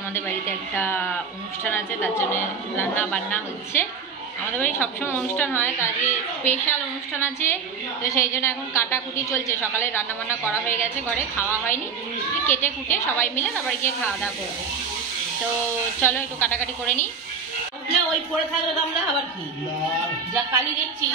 আমাদের বাড়িতে একটা অনুষ্ঠান আছে, তার জন্য রান্না বান্না হচ্ছে। আমাদের বাড়ি সবসময় অনুষ্ঠান হয়, তো আজকে স্পেশাল অনুষ্ঠান আছে, তো সেই জন্য এখন কাটাকুটি চলছে। সকালে রান্না বান্না করা হয়ে গেছে, ঘরে খাওয়া হয়নি, কেটে কুটে সবাই মিলে তারপরে গিয়ে খাওয়া দাওয়া করবো। তো চলো একটু কাটাকাটি করে নিই। না ওই পরে থাকবে গামলা, আবার কি যা কালি দেখছি।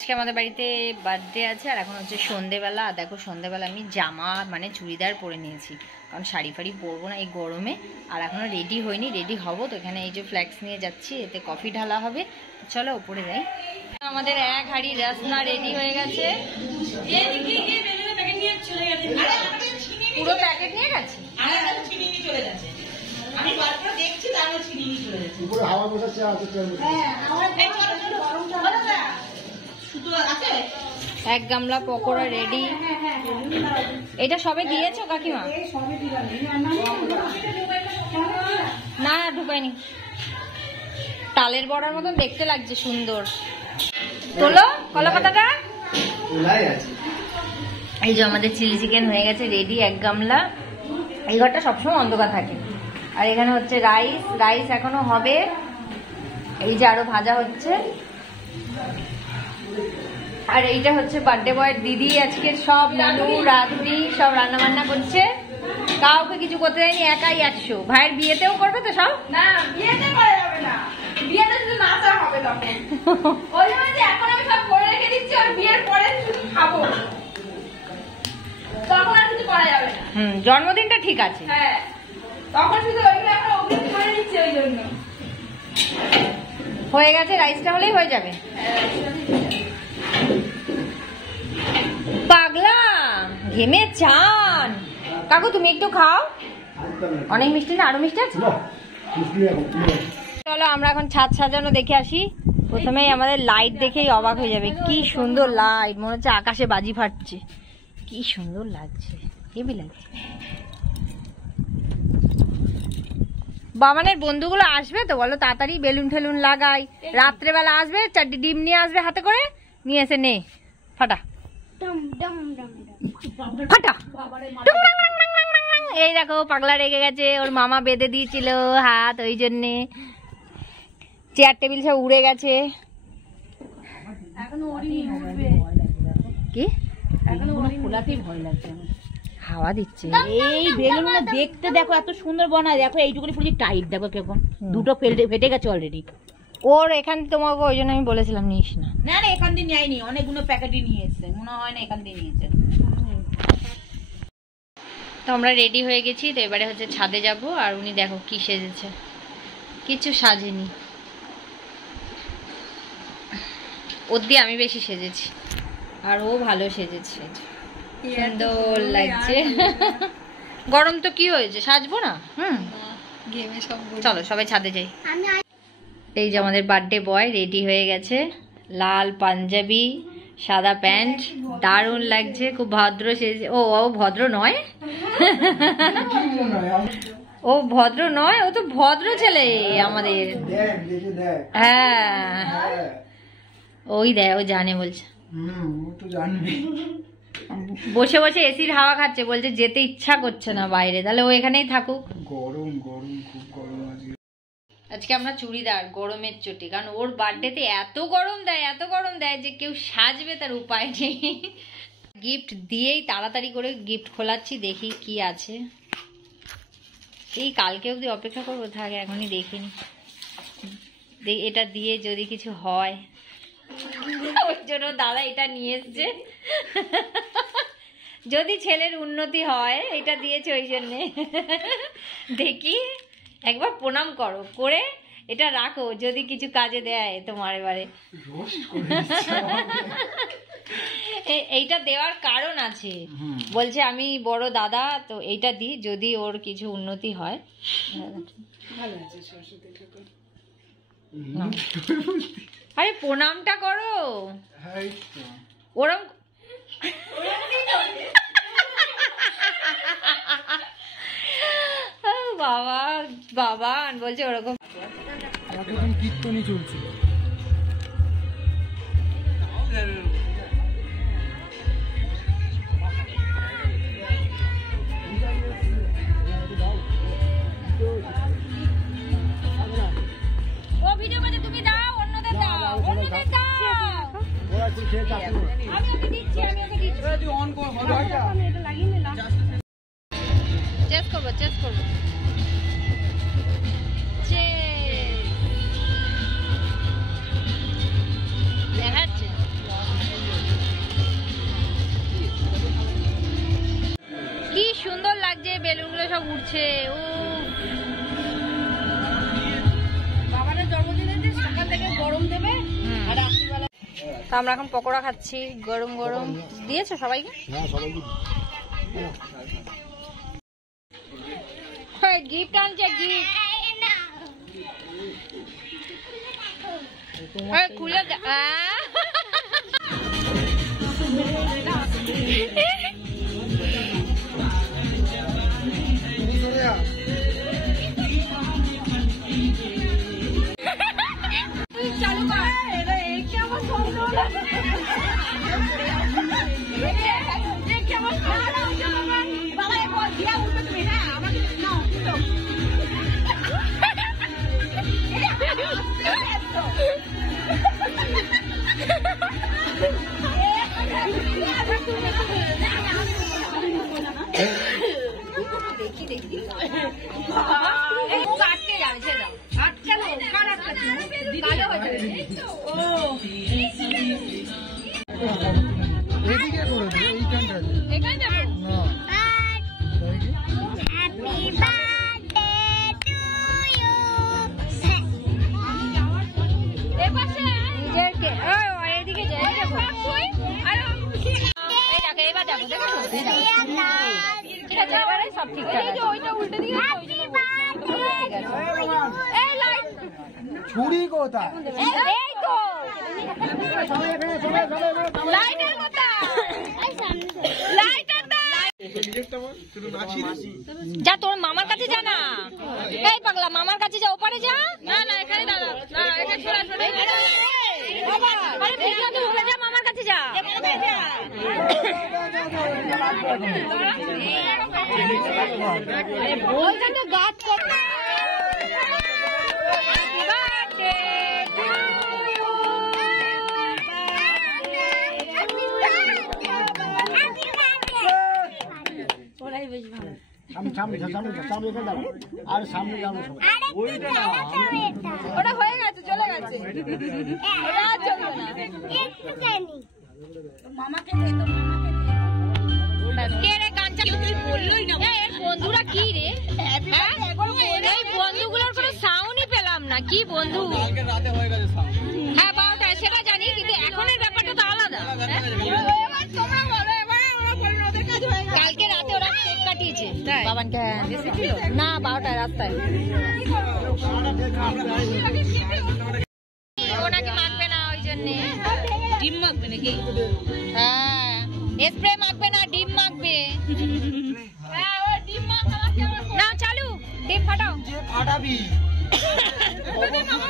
আজকে আমাদের বাড়িতে বার্থডে আছে, আর এখন হচ্ছে সন্ধেবেলা। আর দেখো সন্ধেবেলা আমি জামা মানে চুড়িদার পরে নিয়েছি, কারণ শাড়ি ফাড়ি পরবো না এই গরমে। আর এখনও রেডি হয়নি, রেডি হবো। তো এখানে এই যে ফ্ল্যাক্স নিয়ে যাচ্ছি, এতে কফি ঢালা হবে। চলো উপরে যাই। আমাদের এক হাঁড়ি রসনা রেডি হয়ে গেছে। পুরো প্যাকেট নিয়ে গেছে। এক গামলা পকোড়া রেডি। এটা সবে দিয়েছো কাকিমা? না ঢুকাইনি। তালের বড়ার মতন দেখতে লাগছে, সুন্দর। তোলো কলাপাতাটা। এই যে আমাদের চিলি চিকেন হয়ে গেছে রেডি, এক গামলা। এই ঘরটা সবসময় অন্ধকার থাকে। আর এখানে হচ্ছে রাইস, রাইস এখনো হবে। এই যে আরো ভাজা হচ্ছে। আর এইটা হচ্ছে বার্থডে বয়ের দিদি, আজকে সব মেনু রাত্রি সব রান্না বান্না করছে। কাউকে কিছু করতে দেয়নি, একাই 100। ভাইয়ের বিয়েতেও করবে তো সব? না বিয়েতে করা যাবে না, বিয়েতে শুধু নাচা হবে তখন। ওই জন্য যে এখন আমি সব করে রেখে দিচ্ছি, আর বিয়ের পরে শুধু খাবো, তখন আর কিছু করা যাবে না। জন্মদিনটা ঠিক আছে। হ্যাঁ তখন শুধু ওইগুলো এখন অগ্রিম করে দিচ্ছি, ওই জন্য। হয়ে গেছে, রাইসটা হলেই হয়ে যাবে। পাগলা ঘেমে চান। কাকু তুমি একটু খাও, অনেক মিষ্টি না, আরো মিষ্টি আছে। চলো আমরা এখন ছাদ সাজানো দেখে আসি। প্রথমেই আমাদের লাইট দেখেই অবাক হয়ে যাবে, কি সুন্দর লাইট, মনে হচ্ছে আকাশে বাজি ফাটছে। কি সুন্দর লাগছে, হেভি লাগছে। বাবানের বন্ধুগুলো আসবে তো বলো, তাড়াতাড়ি বেলুন ঠেলুন লাগাই। রাত্রেবেলা আসবে, 4টি ডিম নিয়ে আসবে হাতে করে, নিয়ে এসে নে ফাটা ফাটা। এই দেখো পাগলা রেগে গেছে, ওর মামা বেঁধে দিয়েছিল হাত, ওই জন্যে চেয়ার টেবিল সব উড়ে গেছে। কি ভয় লাগছে, হাওয়া দিচ্ছে। এই বেলুনগুলো দেখতে দেখো এত সুন্দর বানায়, দেখো এইটুকুনি ফুলি টাইট, দেখো কেমন দুটো ফেটে গেছে অলরেডি। ওর এখান তোমাকে ওই জন্য আমি বলেছিলাম নিস না। না না এখান দিয়ে নেয়নি, অনেকগুলো প্যাকেটই নিয়ে এসছে, মনে হয় না এখান দিয়ে নিয়েছে। তো আমরা রেডি হয়ে গেছি, তো এবারে হচ্ছে ছাদে যাব। আর উনি দেখো কি সেজেছে, কিছু সাজেনি। ওর দিয়ে আমি বেশি সেজেছি, আর ও ভালো সেজেছে, সুন্দর লাগছে। গরম তো কি হয়েছে, সাজবো না? চলো সবাই ছাদে যাই। এই যে আমাদের বার্থডে বয় রেডি হয়ে গেছে, লাল পাঞ্জাবি, সাদা প্যান্ট, দারুণ লাগছে, খুব ভদ্র সেজে। ও ভদ্র নয়, ও ভদ্র নয়, ও তো ভদ্র ছেলে আমাদের। হ্যাঁ ওই দেয়, ও জানে বলছে। বসে বসে এসির হাওয়া খাচ্ছে, বলছে যেতে ইচ্ছা করছে না বাইরে, তাহলে ও এখানেই থাকুক। গরম গরম খুব গরম আজকে আমরা চুড়িদার, গরমের চটি, কারণ ওর বার্থডেতে এত গরম দেয়, এত গরম দেয় যে কেউ সাজবে তার উপায় নেই। গিফট দিয়েই তাড়াতাড়ি করে গিফট খোলাচ্ছি, দেখি কি আছে। এই কালকে অবধি অপেক্ষা করবো, থাকে এখনই দেখিনি। এটা দিয়ে যদি কিছু হয়, ওই জন্য দাদা এটা নিয়ে এসছে। যদি ছেলের উন্নতি হয়, এটা দিয়েছে ওই জন্যে। দেখি একবার প্রণাম করো, করে এটা রাখো, যদি কিছু কাজে দেয় তোমার। এবারে এইটা দেওয়ার কারণ আছে, বলছে আমি বড় দাদা, তো এইটা দিই, যদি ওর কিছু উন্নতি হয়। আরে প্রণামটা করো, ওরম বাবা বাবা বলছে ওরকম। কীর্তনই চলছে। চেস করবো দেখাচ্ছে। কি সুন্দর লাগছে, বেলুনগুলো সব উঠছে। ও বাবারের জন্মদিনে সকাল থেকে গরম দেবে আর রাত্রিবেলা। তো আমরা এখন পকোড়া খাচ্ছি, গরম গরম। দিয়েছো সবাইকে? গিফট আনছে, গিফট খুলে চালু কর। এটা এই কেমন সুন্দর কেমন বাবা একবার দিয়া উঠবে তুমি। হ্যাঁ আমাকে নাও উঠো। দেখি দেখি আটকে যাবে, সেটা আটকালো কার আটকাচ্ছে? কালো হয়ে যাবে। ও এদিকে করে দে, এইখানটা এখানে যাবো। না এপাশে নিজেরকে এদিকে যাই। এবার দেখো, দেখো ঠিক আছে, এবারে সব ঠিকঠাক আছে। ওইটা উল্টে দিয়ে এই লাইট ছুরি কোথায়? এই তো লাইটের কথা লাইটের যা, তোর মামার কাছে যা না। এই পাগলা, মামার কাছে যা, ওপারে যা। না না, এখানে দাঁড়া, না এখানে সরে সরে। আরে ভিডিওতে উঠে যা, মামার কাছে যা। ওইখানে তো গাছ কর। সামনে দাও আর সামনে যাবো সবাই। ওটা হয়ে গেছে, চলে গেছে। ওটা আর চলবে না। মামাকে দে, তো মামাকে দে। কে রে কাঞ্চা? বললোই না। এর বন্ধুরা কি রে? এই বন্ধুগুলোর কোনো সাউন্ডই পেলাম না। কি বন্ধু? হ্যাঁ 12টায়, সেটা জানি, কিন্তু এখনের ব্যাপারটা তো আলাদা। এবার তোমরা বলো, এবারে ওরা বলবে ওদের কাজ হয়ে গেছে। কালকে রাতে ওরা কেক কাটিয়েছে বাবানকে। না 12টায় রাস্তায়। ওনাকে মাখবে না, ওই জন্যে। ডিম মাখবে নাকি? হ্যাঁ, স্প্রে মাখবে না, ডিম মাখবে। হ্যাঁ ও ডিম মাখামাখি আমার না চালু, ডিম ফাটাও। ফাটাবি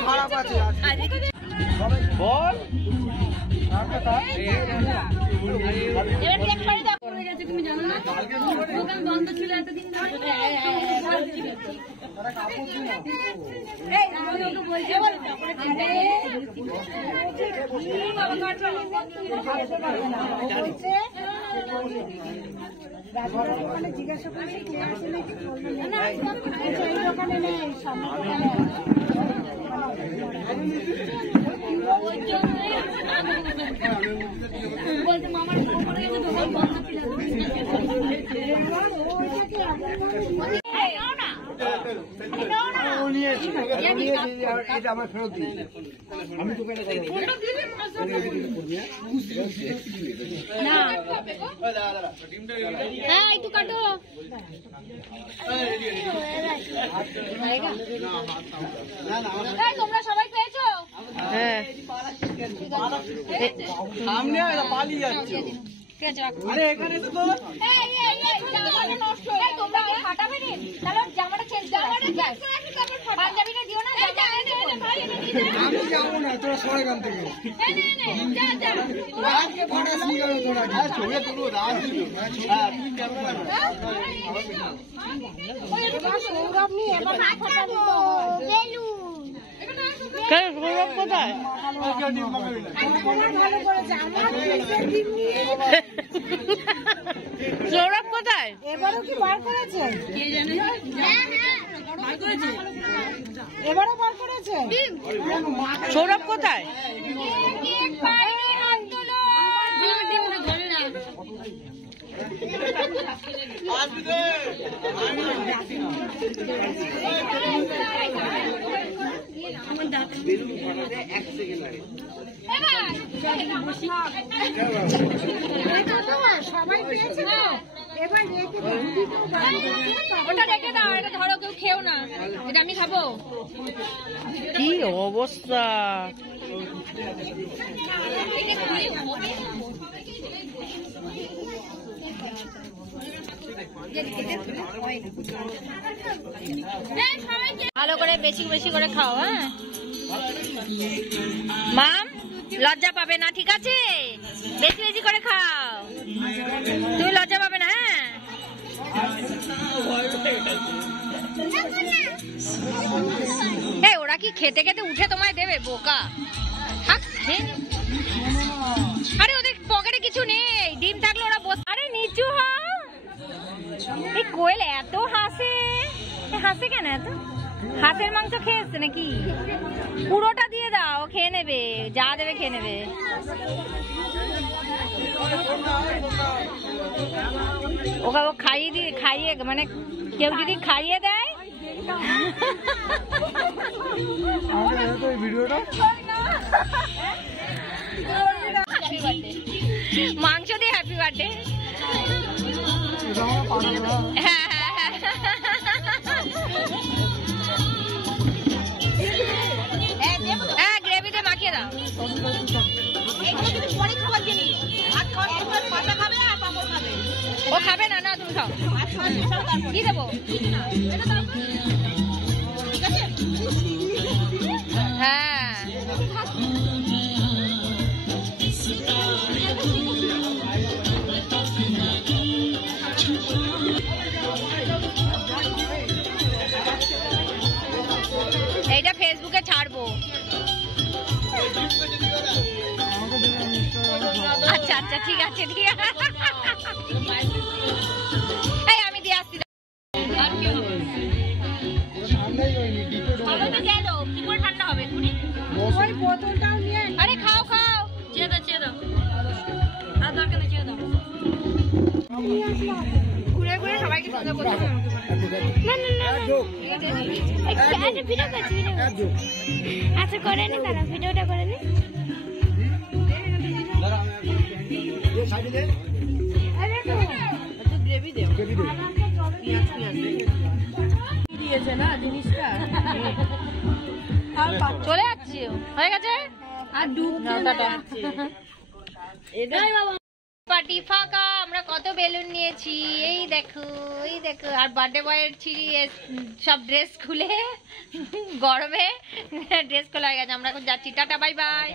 খারাপ আছে বল। এবার চেক করে দাও। দোকান বন্ধ ছিল এতদিন। এই আমি ওকে বলছি জিজ্ঞাসা করছি কে আসে নাকি এই দোকানে নেই, বলতে মামার দোকান বন্ধ ছিল। এটা আমার ফেরত দিই। আমি তোকে এটা না হ্যাঁ একটু কাটো। তোমরা সবাই পেয়েছো? হ্যাঁ সামনে পালিয়ে যাচ্ছে। ঠিক আছে রাখো। আরে এখানে তো জামাটা নষ্ট হয়ে গেছে। তোমরা কি ফাটাবে নি? তাহলে জামাটা চেঞ্জ করো। পাঞ্জাবিটা দিও না। আমি যাবো না, তোরা সরে গান থেকে আজকে ফাটাস নি গেল তোরা। ছবি তুলো রাজ সৌরভ নিয়ে এবার না ফাটাবো বেলুন। সৌরভ কোথায়? সৌরভ কোথায়? এবারও কি বার করেছে? কে জানে? বার করেছে। এবারও বার করেছে। সৌরভ কোথায়? সবাই পেয়েছে না, এবার ওটা রেখে দাও, এটা ধরো, কেউ খেও না, এটা আমি খাবো। কি অবস্থা! ভালো করে বেশি বেশি করে খাও। হ্যাঁ মাম, লজ্জা পাবে না, ঠিক আছে? বেশি বেশি করে খাও, তুমি লজ্জা পাবে না। হ্যাঁ এই ওরা কি খেতে খেতে উঠে তোমায় দেবে? বোকা। আরে ওদের পকেটে কিছু নেই, ডিম থাকলে ওরা বস। আরে নিচু হও। এই কোয়েল এত হাসে, হাসে কেন এত? হাঁসের মাংস খেয়ে এসছে নাকি? পুরোটা দিয়ে দাও, খেয়ে নেবে, যা দেবে খেয়ে নেবে। ওকে ও খাইয়ে মানে কেউ যদি খাইয়ে দেয় মাংস দিয়ে হ্যাপি বার্থডে। হ্যাঁ হ্যাঁ গ্রেভিতে মাখিয়ে দাও। ও খাবে না, না তুমি খাও। কি দেবো? হ্যাঁ এইটা ফেসবুকে ছাড়বো। আচ্ছা আচ্ছা ঠিক আছে, ঠিক আছে। এই আমি দিয়ে আসছি। ঠান্ডা হবে। ওই বোতলটাও নিয়ে আরে খাও খাও, চেয়ে দাও চেয়ে দাও, আর দরকার নেই, চেয়ে দাও। ঘুরে ঘুরে সবাইকে সুন্দর করতে হবে। আচ্ছা করে নি, দাঁড়া ভিডিওটা করে নি। দিয়েছে না জিনিসটা। চলে যাচ্ছি, হয়ে গেছে। আর ডুব পার্টি ফাঁকা, আমরা কত বেলুন নিয়েছি, এই দেখো এই দেখো। আর বার্থডে বয়ের ছিঁড়ি সব ড্রেস খুলে গরমে ড্রেস খোলা হয়ে গেছে। আমরা এখন যাচ্ছি, টাটা বাই বাই।